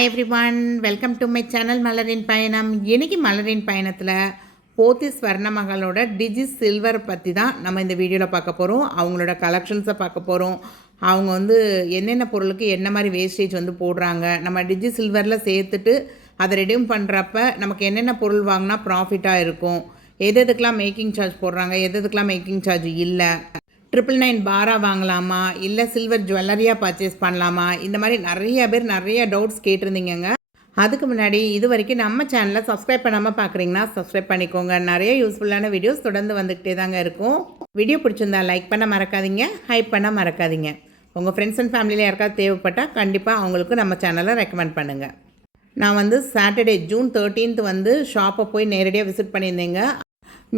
Hi everyone, welcome to my channel மலரின் பயணம். இன்றைக்கி மலரின் பயணத்தில் போத்தீஸ் ஸ்வர்ணமகளோட டிஜி சில்வர் பற்றி தான் நம்ம இந்த வீடியோவில் பார்க்க போகிறோம். அவங்களோட கலெக்ஷன்ஸை பார்க்க போகிறோம். அவங்க வந்து என்னென்ன பொருளுக்கு என்ன மாதிரி வேஸ்டேஜ் வந்து போடுறாங்க, நம்ம டிஜி சில்வரில் சேர்த்துட்டு அதை ரெடியூம் பண்ணுறப்ப நமக்கு என்னென்ன பொருள் வாங்கினா ப்ராஃபிட்டாக இருக்கும், எதுக்கெலாம் மேக்கிங் சார்ஜ் போடுறாங்க, எதுக்கெலாம் மேக்கிங் சார்ஜ் இல்லை, 999 பாராக வாங்கலாமா இல்லை சில்வர் ஜுவல்லரியாக பர்ச்சேஸ் பண்ணலாமா, இந்த மாதிரி நிறைய பேர் நிறைய டவுட்ஸ் கேட்டிருந்தீங்க. அதுக்கு முன்னாடி இது வரைக்கும் நம்ம சேனலை சப்ஸ்கிரைப் பண்ணாமல் பார்க்குறீங்கன்னா சப்ஸ்கிரைப் பண்ணிக்கோங்க. நிறைய யூஸ்ஃபுல்லான வீடியோஸ் தொடர்ந்து வந்துக்கிட்டே தாங்க இருக்கும். வீடியோ பிடிச்சிருந்தா லைக் பண்ண மறக்காதீங்க, ஹைப் பண்ண மறக்காதீங்க. உங்கள் ஃப்ரெண்ட்ஸ் அண்ட் ஃபேமிலியில் யாருக்காவது தேவைப்பட்டால் கண்டிப்பாக அவங்களுக்கு நம்ம சேனலை ரெக்கமெண்ட் பண்ணுங்கள். நான் வந்து சாட்டர்டே ஜூன் 13 வந்து ஷாப்பை போய் நேரடியாக விசிட் பண்ணியிருந்தேங்க.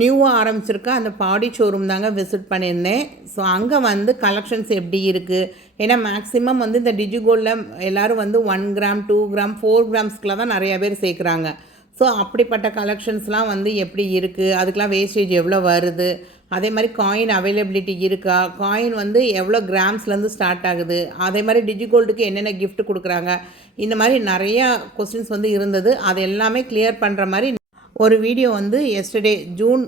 நியூவாக ஆரம்பிச்சிருக்க அந்த பாடி ஷோரூம் தாங்க விசிட் பண்ணியிருந்தேன். ஸோ அங்கே வந்து கலெக்ஷன்ஸ் எப்படி இருக்குது, ஏன்னா மேக்ஸிமம் வந்து இந்த டிஜிகோல்டில் எல்லோரும் வந்து 1 கிராம் 2 கிராம் 4 கிராம்ஸ்க்குலாம் தான் நிறையா பேர் சேர்க்குறாங்க. ஸோ அப்படிப்பட்ட கலெக்ஷன்ஸ்லாம் வந்து எப்படி இருக்குது, அதுக்கெலாம் வேஸ்டேஜ் எவ்வளோ வருது, அதே மாதிரி காயின் அவைலபிலிட்டி இருக்கா, காயின் வந்து எவ்வளோ கிராம்ஸ்லேருந்து ஸ்டார்ட் ஆகுது, அதே மாதிரி டிஜிகோல்டுக்கு என்னென்ன கிஃப்ட் கொடுக்குறாங்க, இந்த மாதிரி நிறையா கொஸ்டின்ஸ் வந்து இருந்தது. அது எல்லாமே கிளியர் பண்ணுற மாதிரி ஒரு வீடியோ வந்து எஸ்டர்டே ஜூன்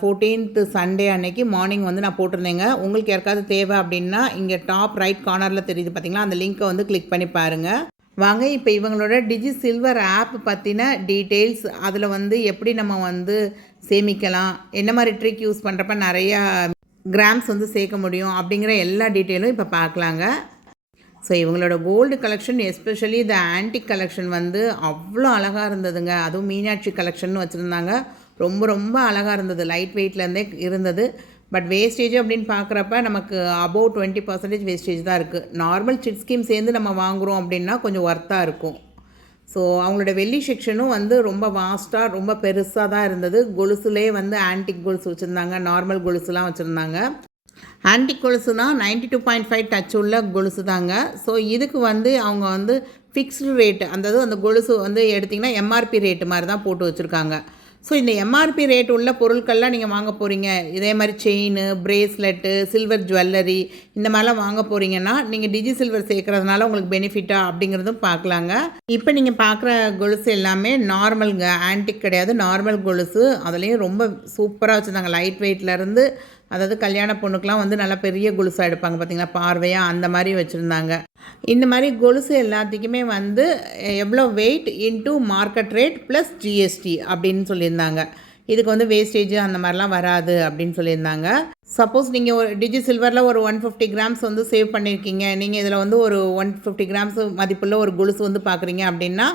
14 சண்டே அன்னைக்கு மார்னிங் வந்து நான் போட்டிருந்தேங்க. உங்களுக்கு யாருக்காவது தேவை அப்படின்னா இங்கே டாப் ரைட் கார்னரில் தெரியுது பார்த்தீங்களா, அந்த லிங்க்கை வந்து கிளிக் பண்ணி பாருங்கள். வாங்க இப்போ இவங்களோட டிஜி சில்வர் ஆப் பற்றின டீட்டெயில்ஸ், அதில் வந்து எப்படி நம்ம வந்து சேமிக்கலாம், என்ன மாதிரி ட்ரிக் யூஸ் பண்ணுறப்ப நிறையா கிராம்ஸ் வந்து சேர்க்க முடியும் அப்படிங்கிற எல்லா டீட்டெயிலும் இப்போ பார்க்கலாங்க. ஸோ இவங்களோட கோல்டு கலெக்ஷன், எஸ்பெஷலி இந்த ஆன்டிக் கலெக்ஷன் வந்து அவ்வளோ அழகாக இருந்ததுங்க. அதுவும் மீனாட்சி கலெக்ஷன் வச்சுருந்தாங்க. ரொம்ப ரொம்ப அழகாக இருந்தது, லைட் வெயிட்லேருந்தே இருந்தது. பட் வேஸ்டேஜ் அப்படின்னு பார்க்குறப்ப நமக்கு அபோவ் 20% வேஸ்டேஜ் தான் இருக்குது. நார்மல் சிட் ஸ்கீம் சேர்ந்து நம்ம வாங்குகிறோம் அப்படின்னா கொஞ்சம் ஒர்த்தாக இருக்கும். ஸோ அவங்களோட வெள்ளி செக்ஷனும் வந்து ரொம்ப வாஸ்ட்டாக ரொம்ப பெருசாக தான் இருந்தது. கொலுசுலேயே வந்து ஆன்டிக் கொலுசு வச்சுருந்தாங்க, நார்மல் கொலுசுலாம் வச்சுருந்தாங்க. ஆன்டிக் கொலுசுனா 92.5 டச் உள்ள கொலுசு தாங்க. ஸோ இதுக்கு வந்து அவங்க வந்து ஃபிக்ஸ்டு ரேட்டு, அந்த கொலுசு வந்து எடுத்திங்கன்னா எம்ஆர்பி ரேட்டு மாதிரி தான் போட்டு வச்சுருக்காங்க. ஸோ இந்த எம்ஆர்பி ரேட் உள்ள பொருட்கள்லாம் நீங்கள் வாங்க போகிறீங்க, இதே மாதிரி செயின், பிரேஸ்லெட்டு, சில்வர் ஜுவல்லரி இந்த மாதிரிலாம் வாங்க போகிறீங்கன்னா நீங்கள் டிஜி சில்வர் சேர்க்குறதுனால உங்களுக்கு பெனிஃபிட்டா அப்படிங்கிறதும் பார்க்கலாங்க. இப்போ நீங்கள் பார்க்குற கொலுசு எல்லாமே நார்மலுங்க, ஆன்டிக் கிடையாது, நார்மல் கொலுசு. அதுலேயும் ரொம்ப சூப்பராக வச்சுருந்தாங்க. லைட் வெயிட்லேருந்து, அதாவது கல்யாண பொண்ணுக்கெலாம் வந்து நல்லா பெரிய கொலுசாக எடுப்பாங்க பார்த்தீங்களா, பார்வையாக அந்த மாதிரி வச்சுருந்தாங்க. இந்த மாதிரி கொலுசு எல்லாத்துக்குமே வந்து எவ்வளோ wait into market rate plus GST அப்படின்னு சொல்லியிருந்தாங்க. இதுக்கு வந்து வேஸ்டேஜ் அந்த மாதிரிலாம் வராது அப்படின்னு சொல்லியிருந்தாங்க. சப்போஸ் நீங்கள் ஒரு டிஜி சில்வரில் ஒரு 150 கிராம்ஸ் வந்து சேவ் பண்ணியிருக்கீங்க, நீங்கள் இதில் வந்து ஒரு 150 கிராம்ஸ் மதிப்புள்ள ஒரு கொலுசு வந்து பார்க்குறீங்க அப்படின்னா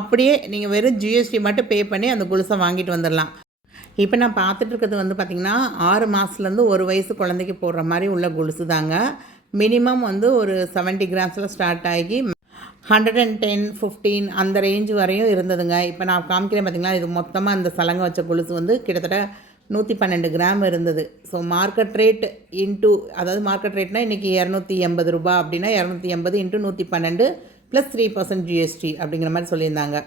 அப்படியே நீங்கள் வெறும் ஜிஎஸ்டி மட்டும் பே பண்ணி அந்த கொலுசை வாங்கிட்டு வந்துடலாம். இப்போ நான் பார்த்துட்ருக்கிறது வந்து பார்த்திங்கன்னா 6 மாதத்துலேருந்து 1 வயசு குழந்தைக்கு போடுற மாதிரி உள்ள கொலுசு தாங்க. மினிமம் வந்து ஒரு 70 கிராம்ஸில் ஸ்டார்ட் ஆகி 110, 15 அந்த ரேஞ்சு வரையும் இருந்ததுங்க. இப்போ நான் காமிக்கிறேன் பார்த்திங்களா, இது மொத்தமாக அந்த சலங்கை வச்ச கொலுசு வந்து கிட்டத்தட்ட 112 கிராம் இருந்தது. ஸோ மார்க்கெட் ரேட் இன்ட்டு, அதாவது மார்க்கெட் ரேட்னால் இன்றைக்கி 280 ரூபா அப்படின்னா 280 இன்ட்டு 112 ப்ளஸ் 3% ஜிஎஸ்டி அப்படிங்கிற மாதிரி சொல்லியிருந்தாங்க.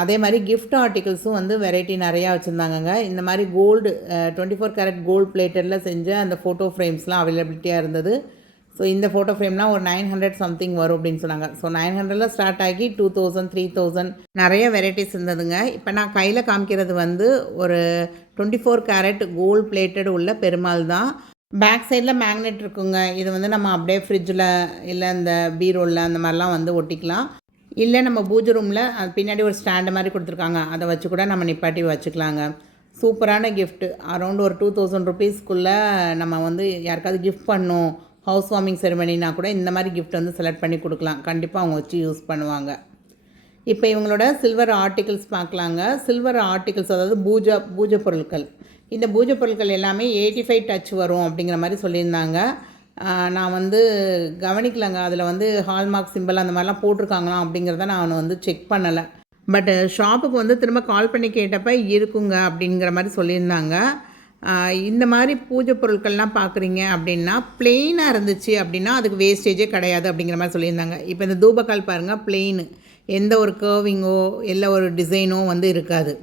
அதே மாதிரி கிஃப்ட் ஆர்டிகல்ஸும் வந்து வெரைட்டி நிறையா வச்சுருந்தாங்கங்க. இந்த மாதிரி கோல்டு 24 கேரட் கோல்டு பிளேட்டடில் செஞ்ச அந்த ஃபோட்டோ ஃப்ரேம்ஸ்லாம் அவைலபிலிட்டியாக இருந்தது. ஸோ இந்த ஃபோட்டோ ஃப்ரேம்லாம் ஒரு 900 சம்திங் வரும் அப்படின்னு சொன்னாங்க. ஸோ 900 ஸ்டார்ட் ஆகி 2000, 3000 நிறைய வெரைட்டிஸ் இருந்ததுங்க. இப்போ நான் கையில் காமிக்கிறது வந்து ஒரு 24 கேரட் கோல்டு பிளேட்டட் உள்ள பெருமாள் தான். பேக் சைடில் மேக்னெட் இருக்குங்க. இது வந்து நம்ம அப்படியே ஃப்ரிட்ஜில் இல்லை இந்த பீரோவில் அந்த மாதிரிலாம் வந்து ஒட்டிக்கலாம். இல்லை நம்ம பூஜை ரூமில் அது பின்னாடி ஒரு ஸ்டாண்டு மாதிரி கொடுத்துருக்காங்க, அதை வச்சு கூட நம்ம நிப்பாட்டி வச்சுக்கலாங்க. சூப்பரான கிஃப்ட்டு. அரௌண்ட் ஒரு 2000 ருபீஸ்க்குள்ளே நம்ம வந்து யாருக்காவது கிஃப்ட் பண்ணணும், ஹவுஸ் வார்மிங் செரிமனினா கூட இந்த மாதிரி கிஃப்ட் வந்து செலக்ட் பண்ணி கொடுக்கலாம். கண்டிப்பாக அவங்க வச்சு யூஸ் பண்ணுவாங்க. இப்போ இவங்களோட சில்வர் ஆர்டிகல்ஸ் பார்க்கலாங்க. சில்வர் ஆர்டிகல்ஸ் அதாவது பூஜை பொருட்கள். இந்த பூஜை பொருட்கள் எல்லாமே 85 டச் வரும் அப்படிங்கிற மாதிரி சொல்லியிருந்தாங்க. நான் வந்து கவனிக்கலைங்க, அதில் வந்து ஹால்மார்க் சிம்பிள் அந்த மாதிரிலாம் போட்டிருக்காங்களாம் அப்படிங்கிறத நான் வந்து செக் பண்ணலை. பட் ஷாப்புக்கு வந்து திரும்ப கால் பண்ணி கேட்டப்போ இருக்குங்க அப்படிங்கிற மாதிரி சொல்லியிருந்தாங்க. இந்த மாதிரி பூஜை பொருட்கள்லாம் பார்க்குறீங்க அப்படின்னா பிளெயினாக இருந்துச்சு அப்படின்னா அதுக்கு வேஸ்டேஜே கிடையாது அப்படிங்கிற மாதிரி சொல்லியிருந்தாங்க. இப்போ இந்த தூபக்கால் பாருங்கள், பிளெயின், எந்த ஒரு கர்விங்கோ இல்லை ஒரு டிசைனோ வந்து இருக்காது.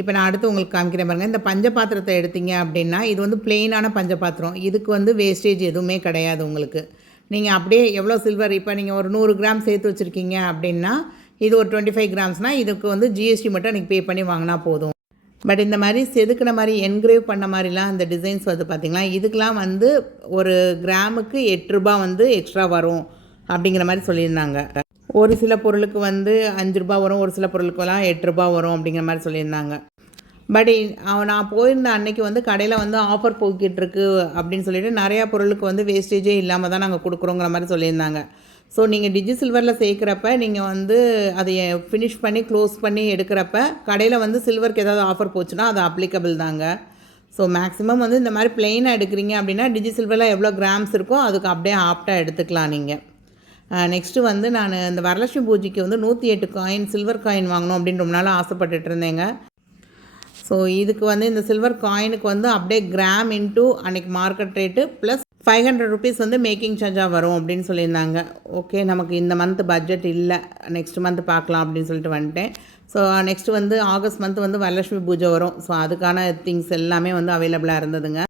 இப்போ நான் அடுத்து உங்களுக்கு காமிக்கிறேன் பாருங்கள். இந்த பஞ்ச பாத்திரத்தை எடுத்தீங்க அப்படின்னா இது வந்து பிளெயினான பஞ்ச பாத்திரம். இதுக்கு வந்து வேஸ்டேஜ் எதுவுமே கிடையாது உங்களுக்கு. நீங்கள் அப்படியே எவ்வளோ சில்வர், இப்போ நீங்கள் ஒரு 100 கிராம் சேர்த்து வச்சுருக்கீங்க அப்படின்னா இது ஒரு 25 கிராம்ஸ்னால் இதுக்கு வந்து ஜிஎஸ்டி மட்டும் எனக்கு பே பண்ணி வாங்கினா போதும். பட் இந்த மாதிரி செதுக்கின மாதிரி என்கிரேவ் பண்ண மாதிரிலாம் அந்த டிசைன்ஸ் வந்து பார்த்திங்களா, இதுக்கெலாம் வந்து ஒரு கிராமுக்கு 8 ரூபா வந்து எக்ஸ்ட்ரா வரும் அப்படிங்கிற மாதிரி சொல்லியிருந்தாங்க. ஒரு சில பொருளுக்கு வந்து 5 ரூபா வரும், ஒரு சில பொருளுக்கெல்லாம் 8 ரூபா வரும் அப்படிங்கிற மாதிரி சொல்லியிருந்தாங்க. பட் நான் போயிருந்த அன்னைக்கு வந்து கடையில் வந்து ஆஃபர் போய்கிட்டுருக்கு அப்படின்னு சொல்லிட்டு நிறையா பொருளுக்கு வந்து வேஸ்டேஜே இல்லாமல் தான் நாங்கள் கொடுக்குறோங்கிற மாதிரி சொல்லியிருந்தாங்க. ஸோ நீங்கள் டிஜி சில்வரில் சேர்க்குறப்ப நீங்கள் வந்து அதை ஃபினிஷ் பண்ணி க்ளோஸ் பண்ணி எடுக்கிறப்ப கடையில் வந்து சில்வருக்கு ஏதாவது ஆஃபர் போச்சுன்னா அது அப்ளிகபிள் தாங்க. ஸோ மேக்ஸிமம் வந்து இந்த மாதிரி பிளெயினாக எடுக்கிறீங்க அப்படின்னா டிஜி சில்வரில் எவ்வளோ கிராம்ஸ் இருக்கோ அதுக்கு அப்படியே ஆப்டாக எடுத்துக்கலாம் நீங்கள். நெக்ஸ்ட்டு வந்து நான் இந்த வரலட்சுமி பூஜைக்கு வந்து 108 காயின் சில்வர் காயின் வாங்கணும் அப்படின்னு ரொம்ப நாள் ஆசைப்பட்டுட்டு இருந்தேங்க. ஸோ இதுக்கு வந்து இந்த சில்வர் காயினுக்கு வந்து அப்படியே கிராம் இன்ட்டு அன்றைக்கி மார்க்கெட் ரேட்டு ப்ளஸ் 500 ருபீஸ் வந்து மேக்கிங் சார்ஜாக வரும் அப்படின்னு சொல்லியிருந்தாங்க. ஓகே, நமக்கு இந்த மந்த் பட்ஜெட் இல்லை, நெக்ஸ்ட் மந்த் பார்க்கலாம் அப்படின்னு சொல்லிட்டு வந்துட்டேன். ஸோ நெக்ஸ்ட்டு வந்து ஆகஸ்ட் மந்த் வந்து வரலட்சுமி பூஜை வரும். ஸோ அதுக்கான திங்ஸ் எல்லாமே வந்து அவைலபிளாக இருந்ததுங்க.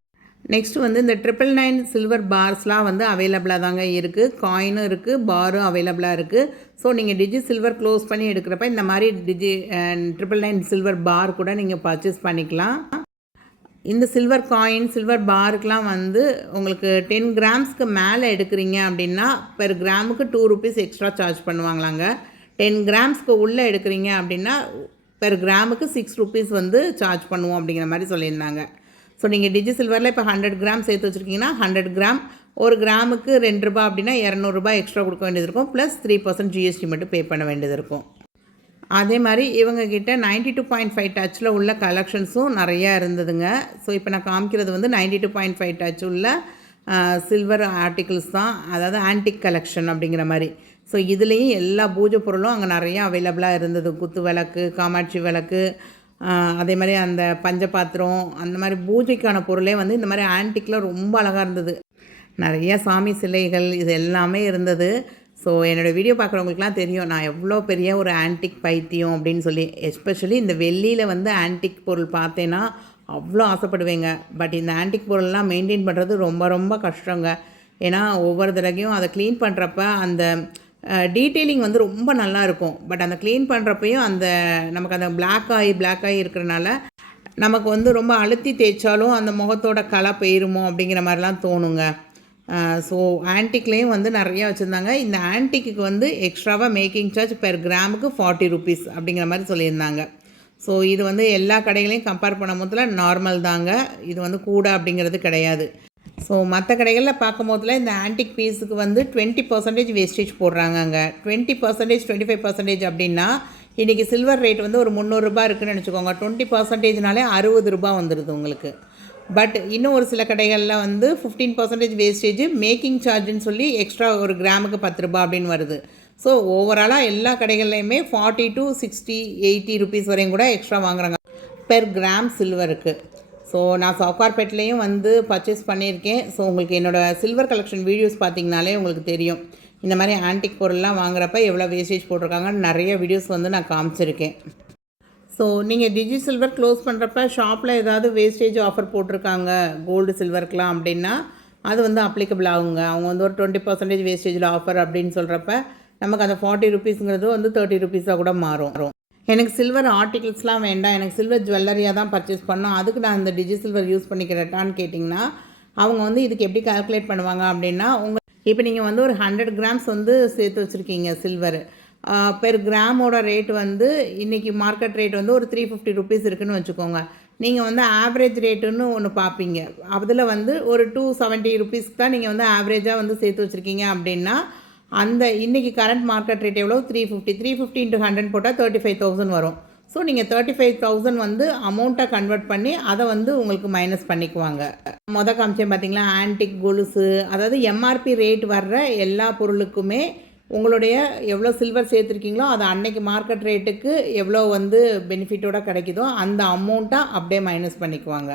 நெக்ஸ்ட் வந்து இந்த 999 சில்வர் பார்ஸ்லாம் வந்து அவைலபிளாக தாங்க இருக்குது. காயினும் இருக்குது, பாரும் அவைலபிளாக இருக்குது. ஸோ நீங்கள் டிஜி சில்வர் க்ளோஸ் பண்ணி எடுக்கிறப்ப இந்த மாதிரி 999 சில்வர் பார் கூட நீங்கள் பர்ச்சேஸ் பண்ணிக்கலாம். இந்த சில்வர் காயின் சில்வர் பாருக்கெலாம் வந்து உங்களுக்கு 10 கிராம்ஸ்க்கு மேலே எடுக்கிறீங்க அப்படின்னா பெர் கிராமுக்கு 2 ருபீஸ் எக்ஸ்ட்ரா சார்ஜ் பண்ணுவாங்களாங்க. 10 கிராம்ஸ்க்கு உள்ளே எடுக்கிறீங்க அப்படின்னா பெர் கிராமுக்கு 6 ருபீஸ் வந்து சார்ஜ் பண்ணுவோம் அப்படிங்கிற மாதிரி சொல்லியிருந்தாங்க. ஸோ நீங்கள் டிஜி சில்வரில் இப்போ 100 கிராம் சேர்த்து வச்சுருக்கீங்கன்னா 100 கிராம் ஒரு கிராமுக்கு 2 ரூபா அப்படின்னா 200 ரூபாய் எக்ஸ்ட்ரா கொடுக்க வேண்டியது இருக்கும். ப்ளஸ் 3% ஜிஎஸ்டி மட்டும் பே பண்ண வேண்டியது இருக்கும். அதே மாதிரி இவங்கக்கிட்ட 92.5 டச்சில் உள்ள கலெக்ஷன்ஸும் நிறையா இருந்ததுங்க. ஸோ இப்போ நான் காமிக்கிறது வந்து 92.5 டச் உள்ள சில்வர் ஆர்டிகிள்ஸ் தான், அதாவது ஆன்டிக் கலெக்ஷன் அப்படிங்கிற மாதிரி. ஸோ இதுலேயும் எல்லா பூஜை பொருளும் அங்கே நிறையா அவைலபிளாக இருந்தது. குத்து விளக்கு, காமாட்சி விளக்கு, அதே மாதிரி அந்த பஞ்சபாத்திரம், அந்த மாதிரி பூஜைக்கான பொருளே வந்து இந்த மாதிரி ஆன்டிக்கில் ரொம்ப அழகாக இருந்தது. நிறைய சாமி சிலைகள் இது எல்லாமே இருந்தது. ஸோ என்னோடய வீடியோ பார்க்குறவங்களுக்குலாம் தெரியும் நான் எவ்வளோ பெரிய ஒரு ஆன்டிக் பைத்தியம் அப்படின்னு சொல்லி. எஸ்பெஷலி இந்த வெள்ளியில் வந்து ஆன்டிக் பொருள் பார்த்தேன்னா அவ்வளோ ஆசைப்படுவேங்க. பட் இந்த ஆன்டிக் பொருள்லாம் மெயின்டைன் பண்ணுறது ரொம்ப ரொம்ப கஷ்டங்க. ஏன்னா ஒவ்வொரு தடவையும் அதை க்ளீன் பண்ணுறப்ப அந்த டீட்டெயிலிங் வந்து ரொம்ப நல்லாயிருக்கும். பட் அந்த க்ளீன் பண்ணுறப்பையும் அந்த நமக்கு அந்த பிளாக் ஆகி இருக்கிறனால நமக்கு வந்து ரொம்ப அழுத்தி தேய்ச்சாலும் அந்த முகத்தோட கலை போயிருமோ அப்படிங்கிற மாதிரிலாம் தோணுங்க. ஸோ ஆன்டிக்லேயும் வந்து நிறையா வச்சுருந்தாங்க. இந்த ஆன்டிக்கு வந்து எக்ஸ்ட்ராவாக மேக்கிங் சார்ஜ் பெர் கிராமுக்கு 40 ருபீஸ் அப்படிங்கிற மாதிரி சொல்லியிருந்தாங்க. ஸோ இது வந்து எல்லா கடைகளையும் கம்பேர் பண்ணும் போதில் நார்மல் தாங்க, இது வந்து கூட அப்படிங்கிறது கிடையாது. ஸோ மற்ற கடைகளில் பார்க்கும் போதில் இந்த ஆன்டிக் பீஸுக்கு வந்து 20% வேஸ்டேஜ் போடுறாங்கங்க. 20% 25% அப்படின்னா இன்றைக்கி சில்வர் ரேட் வந்து ஒரு 300 ரூபா இருக்குதுன்னு நினச்சிக்கோங்க. 20%னாலே 60 ரூபா வந்துடுது உங்களுக்கு. பட் இன்னும் ஒரு சில கடைகளில் வந்து 15% வேஸ்டேஜ் மேக்கிங் சார்ஜுன்னு சொல்லி எக்ஸ்ட்ரா ஒரு கிராமுக்கு 10 ரூபா அப்படின்னு வருது. ஸோ ஓவராலாக எல்லா கடைகள்லையுமே 40 to 60, 80 ருபீஸ் வரையும் கூட எக்ஸ்ட்ரா வாங்குறாங்க பெர் கிராம் சில்வருக்கு. ஸோ நான் சவுகார்பேட்லேயும் வந்து பர்ச்சேஸ் பண்ணியிருக்கேன். ஸோ உங்களுக்கு என்னோடய சில்வர் கலெக்ஷன் வீடியோஸ் பார்த்திங்கனாலே உங்களுக்கு தெரியும் இந்த மாதிரி ஆன்டிக் பொருள்லாம் வாங்குறப்ப எவ்வளோ வேஸ்டேஜ் போட்டிருக்காங்கன்னு நிறைய வீடியோஸ் வந்து நான் காமிச்சிருக்கேன். ஸோ நீங்கள் டிஜி சில்வர் க்ளோஸ் பண்ணுறப்ப ஷாப்பில் ஏதாவது வேஸ்டேஜ் ஆஃபர் போட்டிருக்காங்க கோல்டு சில்வருக்கெலாம் அப்படின்னா அது வந்து அப்ளிகபிள் ஆகுங்க. அவங்க வந்து ஒரு 20% வேஸ்டேஜில் ஆஃபர் அப்படின்னு சொல்கிறப்ப நமக்கு அந்த 40 ருபீஸுங்கிறது வந்து 30 ருபீஸாக கூட மாறும். எனக்கு சில்வர் ஆர்டிகிள்ஸ்லாம் வேண்டாம், எனக்கு சில்வர் ஜுவல்லரியாக தான் பர்ச்சேஸ் பண்ணோம், அதுக்கு நான் இந்த டிஜி சில்வர் யூஸ் பண்ணிக்கிறேட்டான்னு கேட்டிங்கன்னா அவங்க வந்து இதுக்கு எப்படி கால்குலேட் பண்ணுவாங்க அப்படின்னா இப்போ நீங்கள் வந்து ஒரு 100 கிராம்ஸ் வந்து சேர்த்து வச்சுருக்கீங்க சில்வர், பெர் கிராமோட ரேட் வந்து இன்றைக்கி மார்க்கெட் ரேட் வந்து ஒரு 350 ருபீஸ் இருக்குதுன்னு வச்சுக்கோங்க. நீங்கள் வந்து ஆவரேஜ் ரேட்டுன்னு ஒன்று பார்ப்பீங்க, அதில் வந்து ஒரு 270 ருபீஸ்க்கு தான் நீங்கள் வந்து ஆவரேஜாக வந்து சேர்த்து வச்சுருக்கீங்க அப்படின்னா அந்த இன்றைக்கி கரண்ட் மார்க்கெட் ரேட் எவ்வளோ 350 into 100 போட்டால் 35,000 வரும். ஸோ நீங்கள் 35,000 வந்து அமௌண்ட்டாக கன்வெர்ட் பண்ணி அதை வந்து உங்களுக்கு மைனஸ் பண்ணிக்குவாங்க. காமிச்சேன் பார்த்தீங்களா ஆன்டிக் கொலுசு, அதாவது எம்ஆர்பி ரேட் வர்ற எல்லா பொருளுக்குமே உங்களுடைய எவ்வளோ சில்வர் சேர்த்துருக்கீங்களோ அது அன்னைக்கு மார்க்கெட் ரேட்டுக்கு எவ்வளோ வந்து பெனிஃபிட்டோட கிடைக்குதோ அந்த அமௌண்ட்டாக அப்படியே மைனஸ் பண்ணிக்குவாங்க.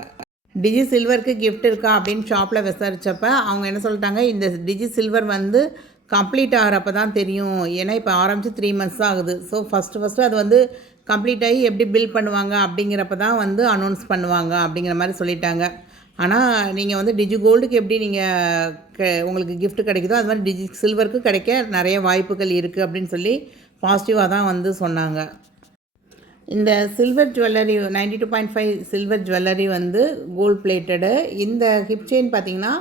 டிஜி சில்வருக்கு கிஃப்ட் இருக்கா அப்படின்னு ஷாப்பில் விசாரித்தப்ப அவங்க என்ன சொல்லிட்டாங்க, இந்த டிஜி சில்வர் வந்து கம்ப்ளீட் ஆகிறப்ப தான் தெரியும், ஏன்னா இப்போ ஆரம்பித்து 3 months தான் ஆகுது. ஸோ ஃபஸ்ட்டு அது வந்து கம்ப்ளீட் ஆகி எப்படி பில் பண்ணுவாங்க அப்படிங்கிறப்ப தான் வந்து அனௌன்ஸ் பண்ணுவாங்க அப்படிங்கிற மாதிரி சொல்லிட்டாங்க. ஆனால் நீங்கள் வந்து டிஜி கோல்டுக்கு எப்படி நீங்கள் உங்களுக்கு கிஃப்ட் கிடைக்குதோ அது மாதிரி டிஜி சில்வருக்கு கிடைக்க நிறைய வாய்ப்புகள் இருக்குது அப்படின்னு சொல்லி பாசிட்டிவாக தான் வந்து சொன்னாங்க. இந்த சில்வர் ஜுவல்லரி 92.5 சில்வர் ஜுவல்லரி வந்து கோல்ட் பிளேட்டடு. இந்த ஹிப் செயின் பார்த்திங்கன்னா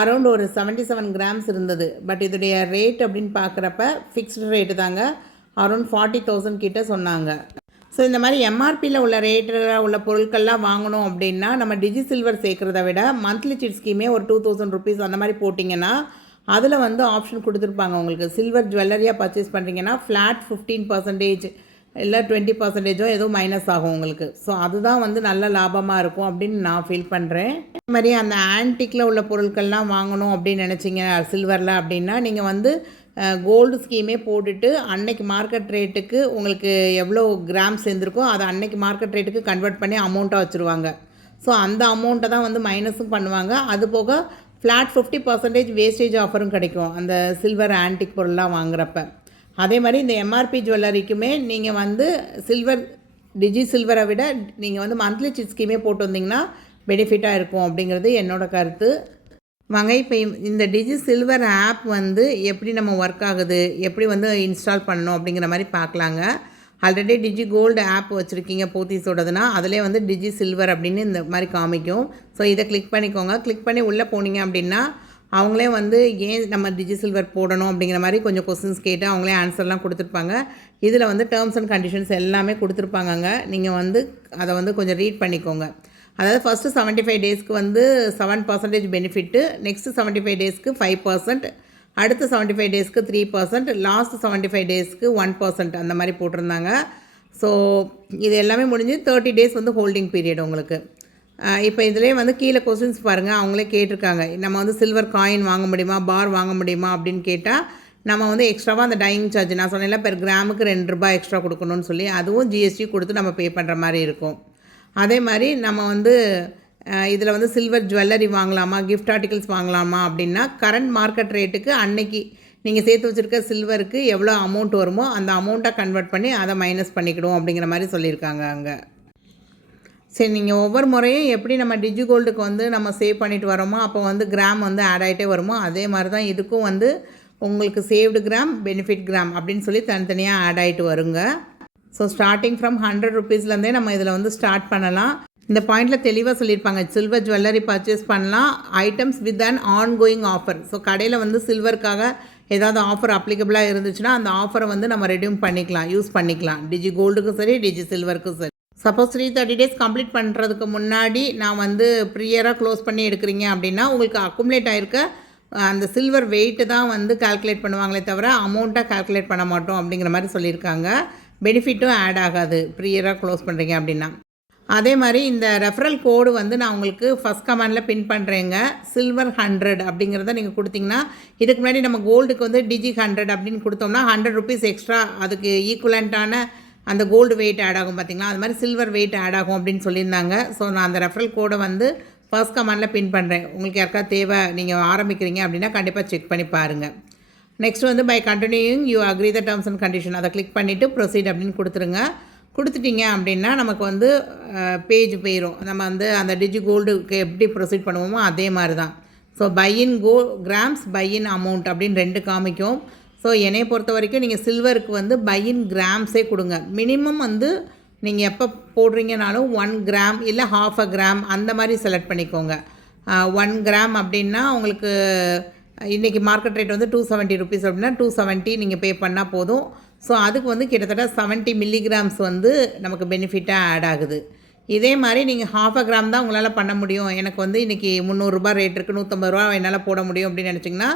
அரௌண்ட் ஒரு 77 கிராம்ஸ் இருந்தது. பட் இதோடைய ரேட் அப்படின்னு பார்க்குறப்ப ஃபிக்ஸ்டு ரேட்டு தாங்க, அரௌண்ட் 40,000 கிட்ட சொன்னாங்க. ஸோ இந்த மாதிரி எம்ஆர்பியில் உள்ள ரேட்டில் உள்ள பொருட்கள்லாம் வாங்கணும் அப்படின்னா நம்ம டிஜி சில்வர் சேர்க்குறத விட மந்த்லி சிட் ஸ்கீமே ஒரு 2000 ருபீஸ் அந்த மாதிரி போட்டிங்கன்னா அதில் வந்து ஆப்ஷன் கொடுத்துருப்பாங்க. உங்களுக்கு சில்வர் ஜுவல்லரியாக பர்ச்சேஸ் பண்ணுறீங்கன்னா ஃப்ளாட் 15% இல்லை 20% ஏதோ மைனஸ் ஆகும் உங்களுக்கு. ஸோ அதுதான் வந்து நல்ல லாபமாக இருக்கும் அப்படின்னு நான் ஃபீல் பண்ணுறேன். அதே மாதிரி அந்த ஆன்டிக்கில் உள்ள பொருட்கள்லாம் வாங்கணும் அப்படின்னு நினச்சிங்க சில்வரில் அப்படின்னா நீங்கள் வந்து கோல்டு ஸ்கீமே போட்டுட்டு அன்னைக்கு மார்க்கெட் ரேட்டுக்கு உங்களுக்கு எவ்வளோ கிராம் சேர்ந்துருக்கோ அதை அன்னைக்கு மார்க்கெட் ரேட்டுக்கு கன்வெர்ட் பண்ணி அமௌண்ட்டாக வச்சுருவாங்க. ஸோ அந்த அமௌண்ட்டை தான் வந்து மைனஸும் பண்ணுவாங்க. அது போக ஃப்ளாட் 50% வேஸ்டேஜ் ஆஃபரும் கிடைக்கும் அந்த சில்வர் ஆன்டிக் பொருள்லாம் வாங்குறப்ப. அதே மாதிரி இந்த எம்ஆர்பி ஜுவல்லரிக்குமே நீங்கள் வந்து சில்வர் டிஜி சில்வரை விட நீங்கள் வந்து மந்த்லி சிட் ஸ்கீமே போட்டு வந்தீங்கன்னா பெனிஃபிட்டாக இருக்கும் அப்படிங்கிறது என்னோடய கருத்து. வாங்க இப்போ இந்த டிஜி சில்வர் ஆப் வந்து எப்படி நம்ம ஒர்க் ஆகுது, எப்படி வந்து இன்ஸ்டால் பண்ணணும் அப்படிங்கிற மாதிரி பார்க்கலாங்க. ஆல்ரெடி டிஜி கோல்டு ஆப் வச்சுருக்கீங்க போத்தீஸோடதுன்னா அதிலே வந்து டிஜி சில்வர் அப்படின்னு இந்த மாதிரி காமிக்கும். ஸோ இதை கிளிக் பண்ணிக்கோங்க. கிளிக் பண்ணி உள்ளே போனீங்க அப்படின்னா அவங்களே வந்து ஏன் நம்ம டிஜி சில்வர் போடணும் அப்படிங்கிற மாதிரி கொஞ்சம் கொஸ்டின்ஸ் கேட்டு அவங்களே ஆன்சர்லாம் கொடுத்துருப்பாங்க. இதில் வந்து டேர்ம்ஸ் அண்ட் கண்டிஷன்ஸ் எல்லாமே கொடுத்துருப்பாங்கங்க. நீங்கள் வந்து அதை வந்து கொஞ்சம் ரீட் பண்ணிக்கோங்க. அதாவது ஃபஸ்ட்டு 75 டேஸ்க்கு வந்து 7% பெனிஃபிட்டு, நெக்ஸ்ட்டு 75 டேஸ்க்கு 5%, அடுத்த 75 டேஸ்க்கு 3%, லாஸ்ட் 75 டேஸ்க்கு 1% அந்த மாதிரி போட்டிருந்தாங்க. ஸோ இது எல்லாமே முடிஞ்சு 30 டேஸ் வந்து ஹோல்டிங் பீரியட் உங்களுக்கு. இப்போ இதிலே வந்து கீழே கொஸ்டின்ஸ் பாருங்கள், அவங்களே கேட்டிருக்காங்க. நம்ம வந்து சில்வர் காயின் வாங்க முடியுமா, பார் வாங்க முடியுமா அப்படின்னு கேட்டால் நம்ம வந்து எக்ஸ்ட்ராவாக அந்த டையிங் சார்ஜ் நான் சொன்னேன்ல பெர் கிராமுக்கு 2 ரூபாய் எக்ஸ்ட்ரா கொடுக்கணும்னு சொல்லி அதுவும் ஜிஎஸ்டி கொடுத்து நம்ம பே பண்ணுற மாதிரி இருக்கும். அதே மாதிரி நம்ம வந்து இதில் வந்து சில்வர் ஜுவல்லரி வாங்கலாமா, கிஃப்ட் ஆர்டிகல்ஸ் வாங்கலாமா அப்படின்னா கரண்ட் மார்க்கெட் ரேட்டுக்கு அன்னைக்கு நீங்கள் சேர்த்து வச்சுருக்க சில்வருக்கு எவ்வளோ அமௌண்ட் வருமோ அந்த அமௌண்ட்டை கன்வெர்ட் பண்ணி அதை மைனஸ் பண்ணிக்கிடும் அப்படிங்கிற மாதிரி சொல்லியிருக்காங்க அங்கே. சரி, நீங்கள் ஒவ்வொரு முறையும் எப்படி நம்ம டிஜி கோல்டுக்கு வந்து நம்ம சேவ் பண்ணிட்டு வரோமோ அப்போ வந்து கிராம் வந்து ஆட் ஆகிட்டே வருமோ அதே மாதிரி தான் இதுக்கும் வந்து உங்களுக்கு சேவ்டு கிராம், பெனிஃபிட் கிராம் அப்படின்னு சொல்லி தனித்தனியாக ஆட் ஆகிட்டு வருங்க. ஸோ ஸ்டார்டிங் ஃப்ரம் 100 ருபீஸ்லேருந்தே நம்ம இதில் வந்து ஸ்டார்ட் பண்ணலாம். இந்த பாயிண்டில் தெளிவாக சொல்லியிருப்பாங்க, சில்வர் ஜுவல்லரி பர்ச்சேஸ் பண்ணலாம் items with an ongoing offer. So கடையில் வந்து சில்வருக்காக ஏதாவது ஆஃபர் அப்ளிகபிளாக இருந்துச்சுன்னா அந்த ஆஃபரை வந்து நம்ம ரெடியூம் பண்ணிக்கலாம், யூஸ் பண்ணிக்கலாம். டிஜி கோல்டுக்கும் சரி, டிஜி சில்வருக்கும் சரி. சப்போஸ் 330 டேஸ் கம்ப்ளீட் பண்ணுறதுக்கு முன்னாடி நான் வந்து ப்ரியராக க்ளோஸ் பண்ணி எடுக்கிறீங்க அப்படின்னா உங்களுக்கு அக்குமுலேட் ஆகிருக்க அந்த சில்வர் வெயிட்டு தான் வந்து கால்குலேட் பண்ணுவாங்களே தவிர அமௌண்ட்டாக கால்குலேட் பண்ண மாட்டோம் அப்படிங்கிற மாதிரி சொல்லியிருக்காங்க. பெனிஃபிட்டும் ஆட் ஆகாது ப்ரியராக க்ளோஸ் பண்ணுறீங்க அப்படின்னா. அதே மாதிரி இந்த ரெஃபரல் கோடு வந்து நான் உங்களுக்கு ஃபஸ்ட் கமெண்டில் பின் பண்ணுறேங்க. சில்வர் 100 அப்படிங்கிறத நீங்கள் கொடுத்தீங்கன்னா இதுக்கு முன்னாடி நம்ம கோல்டுக்கு வந்து டிஜி 100 அப்படின்னு கொடுத்தோம்னா 100 ருபீஸ் எக்ஸ்ட்ரா அதுக்கு ஈக்குவலண்ட்டான அந்த கோல்டு வெயிட் ஆட் ஆகும் பார்த்திங்களா, அது மாதிரி சில்வர் வெயிட் ஆட் ஆகும் அப்படின்னு சொல்லியிருந்தாங்க. ஸோ நான் அந்த ரெஃபரல் கோடை வந்து ஃபர்ஸ்ட் கமெண்டில் பின் பண்ணுறேன். உங்களுக்கு யாருக்கா தேவை நீங்கள் ஆரம்பிக்கிறீங்க அப்படின்னா கண்டிப்பாக செக் பண்ணி பாருங்கள். நெக்ஸ்ட் வந்து by continuing you agree the terms and condition அதை கிளிக் பண்ணிவிட்டு ப்ரொசீட் அப்படின்னு கொடுத்துருங்க. கொடுத்துட்டிங்க அப்படின்னா நமக்கு வந்து பேஜ் போயிடும். நம்ம வந்து அந்த டிஜி கோல்டுக்கு எப்படி ப்ரொசீட் பண்ணுவோமோ அதே மாதிரி தான். So buy in grams, buy in amount அப்படின்னு 2 காமிக்கும். ஸோ என்னை பொறுத்த வரைக்கும் நீங்கள் சில்வருக்கு வந்து பை இன் கிராம்ஸே கொடுங்க. மினிமம் வந்து நீங்கள் எப்போ போடுறீங்கனாலும் 1 கிராம் இல்லை 1/2 கிராம் அந்த மாதிரி செலக்ட் பண்ணிக்கோங்க. 1 கிராம் அப்படின்னா உங்களுக்கு இன்றைக்கி மார்க்கெட் ரேட் வந்து 270 ருபீஸ் அப்படின்னா 270 நீங்கள் பே பண்ணால் போதும். ஸோ அதுக்கு வந்து கிட்டத்தட்ட 70 மில்லிகிராம்ஸ் வந்து நமக்கு பெனிஃபிட்டாக ஆட் ஆகுது. இதே மாதிரி நீங்கள் 1/2 கிராம் தான் உங்களால் பண்ண முடியும், எனக்கு வந்து இன்றைக்கி 300 ரூபா ரேட் இருக்குது, 150 ரூபா என்னால் போட முடியும் அப்படின்னு நினச்சிங்கன்னா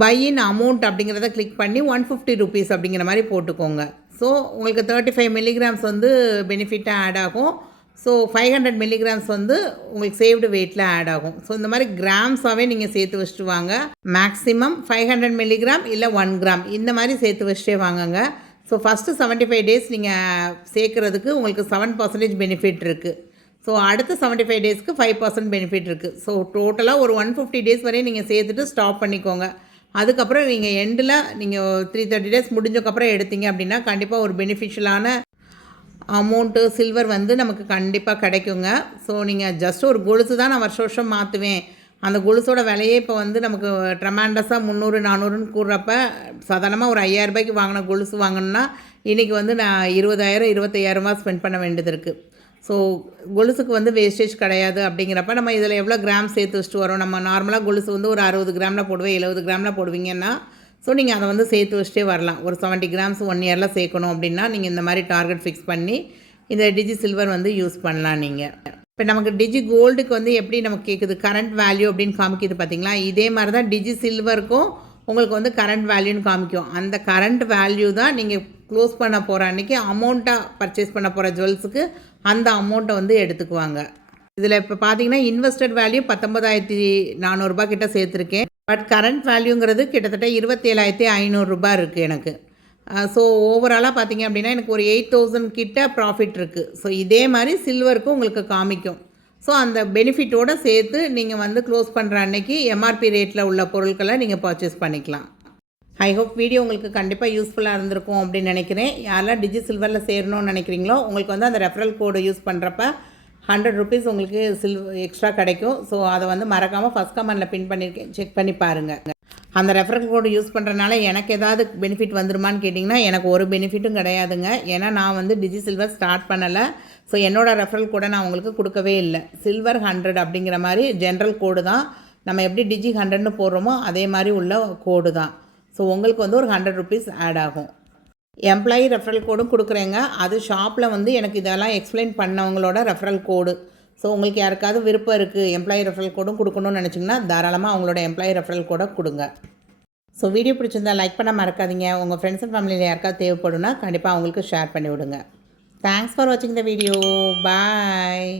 பை இன் அமௌண்ட் அப்படிங்கிறத கிளிக் பண்ணி 150 ருபீஸ் அப்படிங்கிற மாதிரி போட்டுக்கோங்க. ஸோ உங்களுக்கு 35 மில்லிகிராம்ஸ் வந்து பெனிஃபிட்டாக ஆட் ஆகும். ஸோ 500 மில்லிகிராம்ஸ் வந்து உங்களுக்கு சேவ்டு வெயிட்டில் ஆட் ஆகும். ஸோ இந்த மாதிரி கிராம்ஸாகவே நீங்கள் சேர்த்து வச்சுட்டு வாங்க. மேக்ஸிமம் 500 மில்லிகிராம் இல்லை 1 கிராம் இந்த மாதிரி சேர்த்து வச்சுட்டே வாங்குங்க. ஸோ ஃபஸ்ட்டு 75 டேஸ் நீங்கள் சேர்க்குறதுக்கு உங்களுக்கு 7% பெனிஃபிட் இருக்குது. ஸோ அடுத்த 75 டேஸ்க்கு 5% பெனிஃபிட் இருக்குது. ஸோ டோட்டலாக ஒரு 150 டேஸ் வரையும் நீங்கள் சேர்த்துட்டு ஸ்டாப் பண்ணிக்கோங்க. அதுக்கப்புறம் நீங்கள் எண்டில் நீங்கள் 330 டேஸ் முடிஞ்சக்கப்புறம் எடுத்தீங்க அப்படின்னா கண்டிப்பாக ஒரு பெனிஃபிஷியலான அமௌண்ட்டு சில்வர் வந்து நமக்கு கண்டிப்பாக கிடைக்குங்க. ஸோ நீங்கள் ஜஸ்ட் ஒரு கொலுசு தான் நான் வருஷம் வருஷம் மாற்றுவேன், அந்த கொலுசோட விலையே இப்போ வந்து நமக்கு ட்ரெமாண்டஸாக 300-400ன்னு கூடுறப்ப சாதாரணமாக ஒரு 5000 ரூபாய்க்கு வாங்கின கொலுசு வாங்கணுன்னா இன்றைக்கி வந்து நான் 20,000 25,000 ஸ்பெண்ட் பண்ண வேண்டியது இருக்குது. ஸோ கொலுசுக்கு வந்து வேஸ்டேஜ் கிடையாது அப்படிங்கிறப்ப நம்ம இதில் எவ்வளோ கிராம் சேர்த்து வச்சுட்டு வரோம். நம்ம நார்மலாக கொலுசு வந்து ஒரு 60 கிராமில் போடுவேன், 70 கிராமில் போடுவீங்கன்னா ஸோ நீங்கள் அதை வந்து சேர்த்து வச்சுட்டே வரலாம். ஒரு 70 கிராம்ஸ் 1 இயரில் சேர்க்கணும் அப்படின்னா நீங்கள் இந்த மாதிரி டார்கெட் ஃபிக்ஸ் பண்ணி இந்த டிஜி சில்வர் வந்து யூஸ் பண்ணலாம் நீங்கள். இப்போ நமக்கு டிஜி கோல்டுக்கு வந்து எப்படி நமக்கு கேட்குது கரண்ட் வேல்யூ அப்படின்னு காமிக்குது பார்த்தீங்களா, இதே மாதிரி தான் டிஜி சில்வருக்கும் உங்களுக்கு வந்து கரண்ட் வேல்யூன்னு காமிக்கும். அந்த கரண்ட் வேல்யூ தான் நீங்கள் க்ளோஸ் பண்ண போகிற அன்றைக்கி அமௌண்ட்டாக பர்ச்சேஸ் பண்ண போகிற ஜுவல்ஸுக்கு அந்த அமௌண்ட்டை வந்து எடுத்துக்குவாங்க. இதில் இப்போ பார்த்தீங்கன்னா இன்வெஸ்டட் வேல்யூ 19,400 கிட்ட சேர்த்துருக்கேன். பட் கரண்ட் வேல்யூங்கிறது கிட்டத்தட்ட 27,500 இருக்குது எனக்கு. ஸோ ஓவராலாக பார்த்தீங்க அப்படின்னா எனக்கு ஒரு 8,000 கிட்ட ப்ராஃபிட் இருக்குது. ஸோ இதே மாதிரி சில்வருக்கும் உங்களுக்கு காமிக்கும். ஸோ அந்த பெனிஃபிட்டோடு சேர்த்து நீங்கள் வந்து க்ளோஸ் பண்ணுற அன்னைக்கு எம்ஆர்பி ரேட்டில் உள்ள பொருட்களை நீங்கள் பர்ச்சேஸ் பண்ணிக்கலாம். ஐ ஹோப் வீடியோ உங்களுக்கு கண்டிப்பாக யூஸ்ஃபுல்லாக இருந்திருக்கும் அப்படின்னு நினைக்கிறேன். யாரெல்லாம் டிஜி சில்வரில் சேரணும்னு நினைக்கிறீங்களோ உங்களுக்கு வந்து அந்த ரெஃபரல் கோடு யூஸ் பண்ணுறப்ப 100 ருபீஸ் உங்களுக்கு எக்ஸ்ட்ரா கிடைக்கும். ஸோ அதை வந்து மறக்காமல் ஃபஸ்ட் கமெண்டில் பின் பண்ணியிருக்கேன், செக் பண்ணி பாருங்கள். அந்த ரெஃபரல் கோடு யூஸ் பண்ணுறனால எனக்கு ஏதாவது பெனிஃபிட் வந்துருமான்னு கேட்டிங்கன்னா எனக்கு ஒரு பெனிஃபிட்டும் கிடையாதுங்க. ஏன்னா நான் வந்து டிஜி சில்வர் ஸ்டார்ட் பண்ணலை. ஸோ என்னோடய ரெஃபரல் கோடை நான் உங்களுக்கு கொடுக்கவே இல்லை. சில்வர் 100 அப்படிங்கிற மாதிரி ஜென்ரல் கோடு தான். நம்ம எப்படி டிஜி 100ன்னு போடுறோமோ அதே மாதிரி உள்ள கோடு தான். ஸோ உங்களுக்கு வந்து ஒரு 100 ருபீஸ் ஆட் ஆகும். எம்ப்ளாயி ரெஃபரல் கோடும் கொடுக்குறேங்க. அது ஷாப்பில் வந்து எனக்கு இதெல்லாம் எக்ஸ்பிளைன் பண்ணவங்களோட ரெஃபரல் கோடு. ஸோ உங்களுக்கு யாருக்காவது விருப்பம் இருக்குது எம்ப்ளாயி ரெஃபரல் கோடும் கொடுக்கணும்னு நினச்சிங்கன்னா தாராளமாக அவங்களோட எம்ப்ளாயி ரெஃபரல் கோடை கொடுங்க. ஸோ வீடியோ பிடிச்சிருந்தா லைக் பண்ண மறக்காதீங்க. உங்கள் ஃப்ரெண்ட்ஸ் அண்ட் ஃபேமிலியில் யாருக்காவது தேவைப்படுனா கண்டிப்பாக அவங்களுக்கு ஷேர் பண்ணி விடுங்க. தேங்க்ஸ் ஃபார் வாட்சிங் த வீடியோ. பாய்.